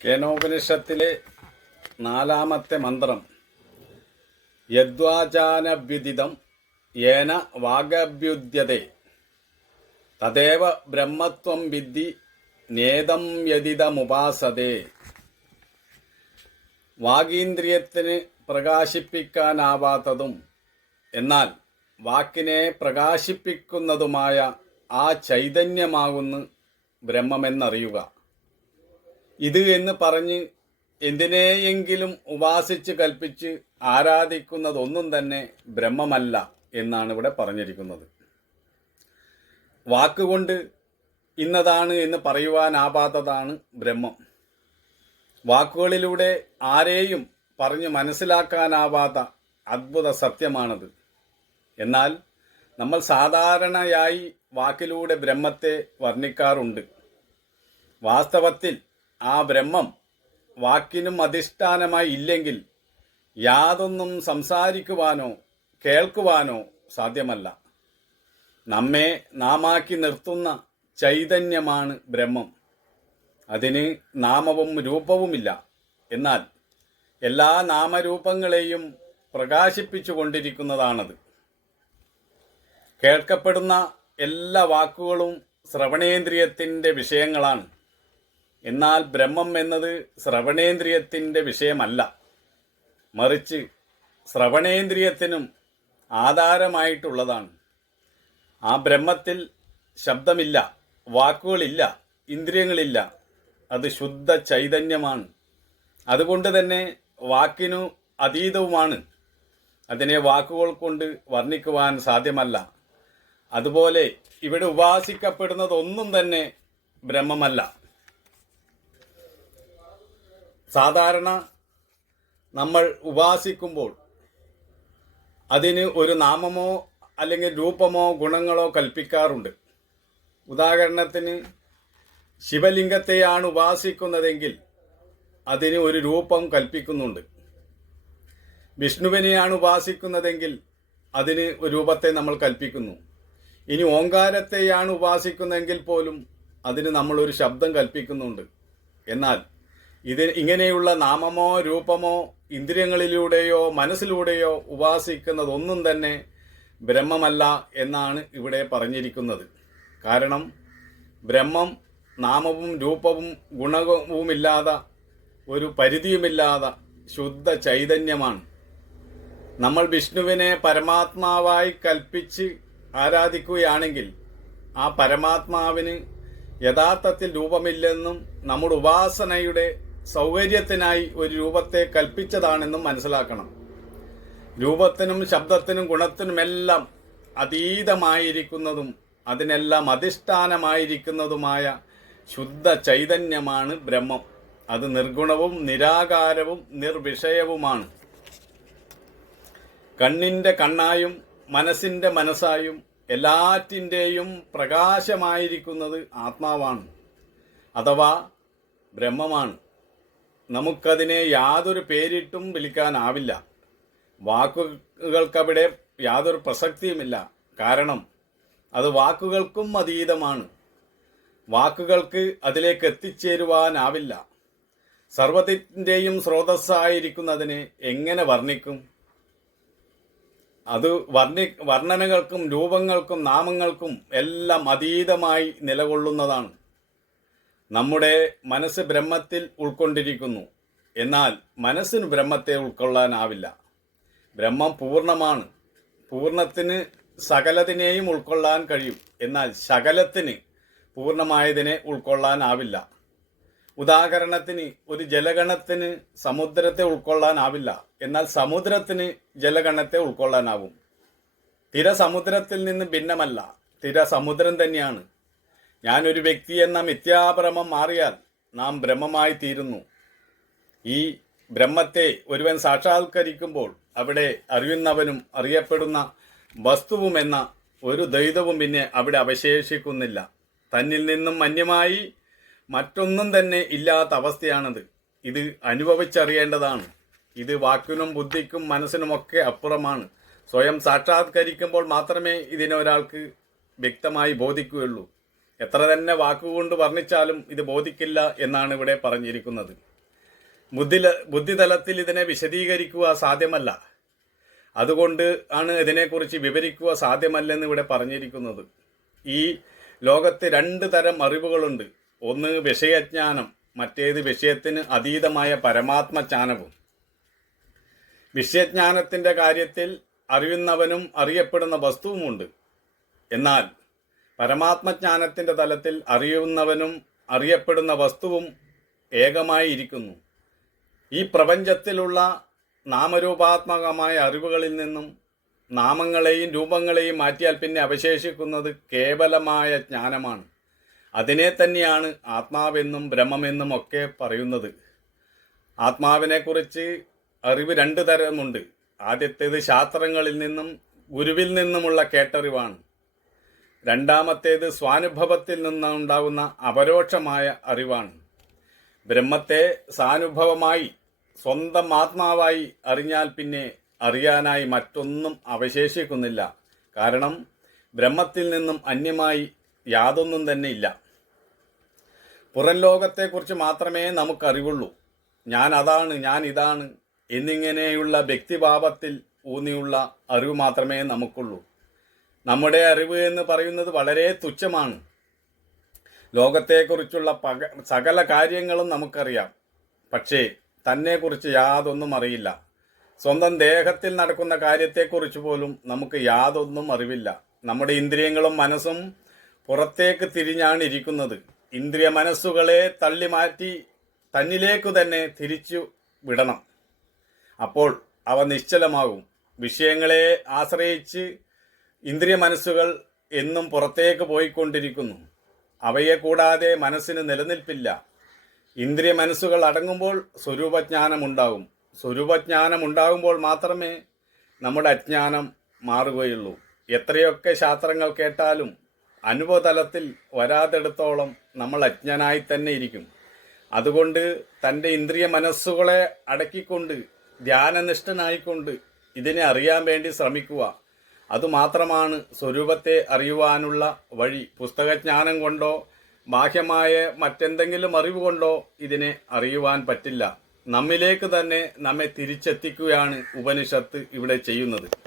കേനോപനിഷത്തിലെ നാലാമത്തെ മന്ത്രം. യദ്വാചാനഭ്യുദിതം യേന വാഗഭ്യുദ്യതേ തദേവ ബ്രഹ്മത്വം വിദ്ധി നേതം യതിതമുപാസതേ വാഗീന്ദ്രിയത്തിന് പ്രകാശിപ്പിക്കാനാവാത്തതും എന്നാൽ വാക്കിനെ പ്രകാശിപ്പിക്കുന്നതുമായ ആ ചൈതന്യമാകുന്നു ബ്രഹ്മമെന്നറിയുക. ഇത് എന്ന് പറഞ്ഞ് എന്തിനെയെങ്കിലും ഉപാസിച്ച് കൽപ്പിച്ച് ആരാധിക്കുന്നതൊന്നും തന്നെ ബ്രഹ്മമല്ല എന്നാണ് ഇവിടെ പറഞ്ഞിരിക്കുന്നത്. വാക്കുകൊണ്ട് ഇന്നതാണ് എന്ന് പറയുവാനാവാത്തതാണ് ബ്രഹ്മം. വാക്കുകളിലൂടെ ആരെയും പറഞ്ഞു മനസ്സിലാക്കാനാവാത്ത അത്ഭുത സത്യമാണത്. എന്നാൽ നമ്മൾ സാധാരണയായി വാക്കിലൂടെ ബ്രഹ്മത്തെ വർണിക്കാറുണ്ട്. വാസ്തവത്തിൽ ആ ബ്രഹ്മം വാക്കിനും അധിഷ്ഠാനമായി ഇല്ലെങ്കിൽ യാതൊന്നും സംസാരിക്കുവാനോ കേൾക്കുവാനോ സാധ്യമല്ല. നമ്മെ നാമാക്കി നിർത്തുന്ന ചൈതന്യമാണ് ബ്രഹ്മം. അതിന് നാമവും രൂപവുമില്ല. എന്നാൽ എല്ലാ നാമരൂപങ്ങളെയും പ്രകാശിപ്പിച്ചു കൊണ്ടിരിക്കുന്നതാണത്. കേൾക്കപ്പെടുന്ന എല്ലാ വാക്കുകളും ശ്രവണേന്ദ്രിയത്തിന്റെ വിഷയങ്ങളാണ്. എന്നാൽ ബ്രഹ്മം എന്നത് ശ്രവണേന്ദ്രിയത്തിന്റെ വിഷയമല്ല. മറിച്ച് ശ്രവണേന്ദ്രിയത്തിനും ആധാരമായിട്ടുള്ളതാണ്. ആ ബ്രഹ്മത്തിൽ ശബ്ദമില്ല വാക്കുകളില്ല ഇന്ദ്രിയങ്ങളില്ല. അത് ശുദ്ധ ചൈതന്യമാണ്. അതുകൊണ്ട് തന്നെ വാക്കിനു അതീതവുമാണ്. അതിനെ വാക്കുകൾ കൊണ്ട് വർണിക്കുവാൻ സാധ്യമല്ല. അതുപോലെ ഇവിടെ ഉപാസിക്കപ്പെടുന്നതൊന്നും തന്നെ ബ്രഹ്മമല്ല. സാധാരണ നമ്മൾ ഉപാസിക്കുമ്പോൾ അതിന് ഒരു നാമമോ അല്ലെങ്കിൽ രൂപമോ ഗുണങ്ങളോ കൽപ്പിക്കാറുണ്ട്. ഉദാഹരണത്തിന് ശിവലിംഗത്തെയാണ് ഉപാസിക്കുന്നതെങ്കിൽ അതിന് ഒരു രൂപം കൽപ്പിക്കുന്നുണ്ട്. വിഷ്ണുവിനെയാണ് ഉപാസിക്കുന്നതെങ്കിൽ അതിന് ഒരു രൂപത്തെ നമ്മൾ കൽപ്പിക്കുന്നു. ഇനി ഓങ്കാരത്തെയാണ് ഉപാസിക്കുന്നതെങ്കിൽ പോലും അതിന് നമ്മളൊരു ശബ്ദം കൽപ്പിക്കുന്നുണ്ട്. എന്നാൽ ഇത് ഇങ്ങനെയുള്ള നാമമോ രൂപമോ ഇന്ദ്രിയങ്ങളിലൂടെയോ മനസ്സിലൂടെയോ ഉപാസിക്കുന്നതൊന്നും തന്നെ ബ്രഹ്മമല്ല എന്നാണ് ഇവിടെ പറഞ്ഞിരിക്കുന്നത്. കാരണം ബ്രഹ്മം നാമവും രൂപവും ഗുണവുമില്ലാതെ ഒരു പരിധിയുമില്ലാതെ ശുദ്ധ ചൈതന്യമാണ്. നമ്മൾ വിഷ്ണുവിനെ പരമാത്മാവായി കൽപ്പിച്ച് ആരാധിക്കുകയാണെങ്കിൽ ആ പരമാത്മാവിന് യഥാർത്ഥത്തിൽ രൂപമില്ലെന്നും നമ്മുടെ ഉപാസനയുടെ സൗകര്യത്തിനായി ഒരു രൂപത്തെ കൽപ്പിച്ചതാണെന്നും മനസ്സിലാക്കണം. രൂപത്തിനും ശബ്ദത്തിനും ഗുണത്തിനുമെല്ലാം അതീതമായിരിക്കുന്നതും അതിനെല്ലാം അധിഷ്ഠാനമായിരിക്കുന്നതുമായ ശുദ്ധ ചൈതന്യമാണ് ബ്രഹ്മം. അത് നിർഗുണവും നിരാകാരവും നിർവിഷയവുമാണ്. കണ്ണിന്റെ കണ്ണായും മനസ്സിന്റെ മനസ്സായും എല്ലാറ്റിന്റെയും പ്രകാശമായിരിക്കുന്നത് ആത്മാവാണ്. അഥവാ ബ്രഹ്മമാണ്. നമുക്കതിനെ യാതൊരു പേരിട്ടും വിളിക്കാനാവില്ല. വാക്കുകൾക്കവിടെ യാതൊരു പ്രസക്തിയുമില്ല. കാരണം അത് വാക്കുകൾക്കും അതീതമാണ്. വാക്കുകൾക്ക് അതിലേക്ക് എത്തിച്ചേരുവാനാവില്ല. സർവത്തിന്റെയും സ്രോതസ്സായിരിക്കുന്നതിന് എങ്ങനെ വർണിക്കും? അത് വർണി വർണനകൾക്കും രൂപങ്ങൾക്കും നാമങ്ങൾക്കും എല്ലാം അതീതമായി നിലകൊള്ളുന്നതാണ്. നമ്മുടെ മനസ്സ് ബ്രഹ്മത്തിൽ ഉൾക്കൊണ്ടിരിക്കുന്നു. എന്നാൽ മനസ്സിന് ബ്രഹ്മത്തെ ഉൾക്കൊള്ളാനാവില്ല. ബ്രഹ്മം പൂർണമാണ്. പൂർണത്തിന് സകലതിനെയും ഉൾക്കൊള്ളാൻ കഴിയും. എന്നാൽ ശകലത്തിന് പൂർണമായതിനെ ഉൾക്കൊള്ളാനാവില്ല. ഉദാഹരണത്തിന് ഒരു ജലഗണത്തിന് സമുദ്രത്തെ ഉൾക്കൊള്ളാനാവില്ല. എന്നാൽ സമുദ്രത്തിന് ജലഗണത്തെ ഉൾക്കൊള്ളാനാവും. തിര സമുദ്രത്തിൽ നിന്ന് ഭിന്നമല്ല. തിര സമുദ്രം തന്നെയാണ്. ഞാനൊരു വ്യക്തി എന്ന മിഥ്യാഭ്രമം മാറിയാൽ നാം ബ്രഹ്മമായി തീരുന്നു. ഈ ബ്രഹ്മത്തെ ഒരുവൻ സാക്ഷാത്കരിക്കുമ്പോൾ അവിടെ അറിയുന്നവനും അറിയപ്പെടുന്ന വസ്തുവുമെന്ന ഒരു ദൈതവും പിന്നെ അവിടെ അവശേഷിക്കുന്നില്ല. തന്നിൽ നിന്നും മന്യമായി മറ്റൊന്നും തന്നെ ഇല്ലാത്ത അവസ്ഥയാണത്. ഇത് അനുഭവിച്ചറിയേണ്ടതാണ്. ഇത് വാക്കിനും ബുദ്ധിക്കും മനസ്സിനുമൊക്കെ അപ്പുറമാണ്. സ്വയം സാക്ഷാത്കരിക്കുമ്പോൾ മാത്രമേ ഇതിനൊരാൾക്ക് വ്യക്തമായി ബോധിക്കുകയുള്ളൂ. എത്ര തന്നെ വാക്കുകൊണ്ട് വർണിച്ചാലും ഇത് ബോധിക്കില്ല എന്നാണ് ഇവിടെ പറഞ്ഞിരിക്കുന്നത്. ബുദ്ധി ബുദ്ധിതലത്തിൽ ഇതിനെ വിശദീകരിക്കുക സാധ്യമല്ല. അതുകൊണ്ട് ആണ് ഇതിനെക്കുറിച്ച് വിവരിക്കുക സാധ്യമല്ലെന്ന് ഇവിടെ പറഞ്ഞിരിക്കുന്നത്. ഈ ലോകത്ത് രണ്ട് തരം അറിവുകളുണ്ട്. ഒന്ന് വിഷയജ്ഞാനം മറ്റേത് വിഷയത്തിന് അതീതമായ പരമാത്മജ്ഞാനവും. വിഷയജ്ഞാനത്തിന്റെ കാര്യത്തിൽ അറിയുന്നവനും അറിയപ്പെടുന്ന വസ്തുവുമുണ്ട്. എന്നാൽ പരമാത്മജ്ഞാനത്തിന്റെ തലത്തിൽ അറിയുന്നവനും അറിയപ്പെടുന്ന വസ്തുവും ഏകമായി ഇരിക്കുന്നു ഈ പ്രപഞ്ചത്തിലുള്ള നാമരൂപാത്മകമായ അറിവുകളിൽ നിന്നും നാമങ്ങളെയും രൂപങ്ങളെയും മാറ്റിയാൽ പിന്നെ അവശേഷിക്കുന്നത് കേവലമായ ജ്ഞാനമാണ്. അതിനെ തന്നെയാണ് ആത്മാവെന്നും ബ്രഹ്മമെന്നും ഒക്കെ പറയുന്നത്. ആത്മാവിനെക്കുറിച്ച് അറിവ് രണ്ട് തരമുണ്ട്. ആദ്യത്തേത് ശാസ്ത്രങ്ങളിൽ നിന്നും ഗുരുവിൽ നിന്നുമുള്ള കേട്ടറിവാണ്. രണ്ടാമത്തേത് സ്വാനുഭവത്തിൽ നിന്നുണ്ടാകുന്ന അപരോക്ഷമായ അറിവാണ്. ബ്രഹ്മത്തെ സാനുഭവമായി സ്വന്തം ആത്മാവായി അറിഞ്ഞാൽ പിന്നെ അറിയാനായി മറ്റൊന്നും അവശേഷിക്കുന്നില്ല. കാരണം ബ്രഹ്മത്തിൽ നിന്നും അന്യമായി യാതൊന്നും തന്നെ ഇല്ല. പുറം ലോകത്തെക്കുറിച്ച് മാത്രമേ നമുക്കറിവുള്ളൂ. ഞാൻ അതാണ് ഞാൻ ഇതാണ് എന്നിങ്ങനെയുള്ള വ്യക്തിഭാവത്തിൽ ഊന്നിയുള്ള അറിവ് മാത്രമേ നമുക്കുള്ളൂ. നമ്മുടെ അറിവ് എന്ന് പറയുന്നത് വളരെ തുച്ഛമാണ്. ലോകത്തെക്കുറിച്ചുള്ള പക സകല കാര്യങ്ങളും നമുക്കറിയാം. പക്ഷേ തന്നെക്കുറിച്ച് യാതൊന്നും അറിയില്ല. സ്വന്തം ദേഹത്തിൽ നടക്കുന്ന കാര്യത്തെക്കുറിച്ച് പോലും നമുക്ക് യാതൊന്നും അറിവില്ല. നമ്മുടെ ഇന്ദ്രിയങ്ങളും മനസ്സും പുറത്തേക്ക് തിരിഞ്ഞാണ് ഇരിക്കുന്നത്. ഇന്ദ്രിയ മനസ്സുകളെ തള്ളി മാറ്റി തന്നിലേക്കു തന്നെ തിരിച്ചു വിടണം. അപ്പോൾ അവ നിശ്ചലമാകും. വിഷയങ്ങളെ ആശ്രയിച്ച് ഇന്ദ്രിയ മനസ്സുകൾ എന്നും പുറത്തേക്ക് പോയിക്കൊണ്ടിരിക്കുന്നു. അവയെ കൂടാതെ മനസ്സിന് നിലനിൽപ്പില്ല. ഇന്ദ്രിയ മനസ്സുകൾ അടങ്ങുമ്പോൾ സ്വരൂപജ്ഞാനം ഉണ്ടാകും സ്വരൂപജ്ഞാനം ഉണ്ടാകുമ്പോൾ മാത്രമേ നമ്മുടെ അജ്ഞാനം മാറുകയുള്ളൂ. എത്രയൊക്കെ ശാസ്ത്രങ്ങൾ കേട്ടാലും അനുഭവതലത്തിൽ വരാതെടുത്തോളം നമ്മൾ അജ്ഞനായി തന്നെ ഇരിക്കും. അതുകൊണ്ട് തന്റെ ഇന്ദ്രിയ മനസ്സുകളെ അടക്കിക്കൊണ്ട് ധ്യാനനിഷ്ഠനായിക്കൊണ്ട് ഇതിനെ അറിയാൻ വേണ്ടി ശ്രമിക്കുക. അതുമാത്രമാണ് സ്വരൂപത്തെ അറിയുവാനുള്ള വഴി. പുസ്തകജ്ഞാനം കൊണ്ടോ ബാഹ്യമായ മറ്റെന്തെങ്കിലും അറിവ് കൊണ്ടോ ഇതിനെ അറിയുവാൻ പറ്റില്ല. നമ്മിലേക്ക് തന്നെ നമ്മെ തിരിച്ചെത്തിക്കുകയാണ് ഉപനിഷത്ത് ഇവിടെ ചെയ്യുന്നത്.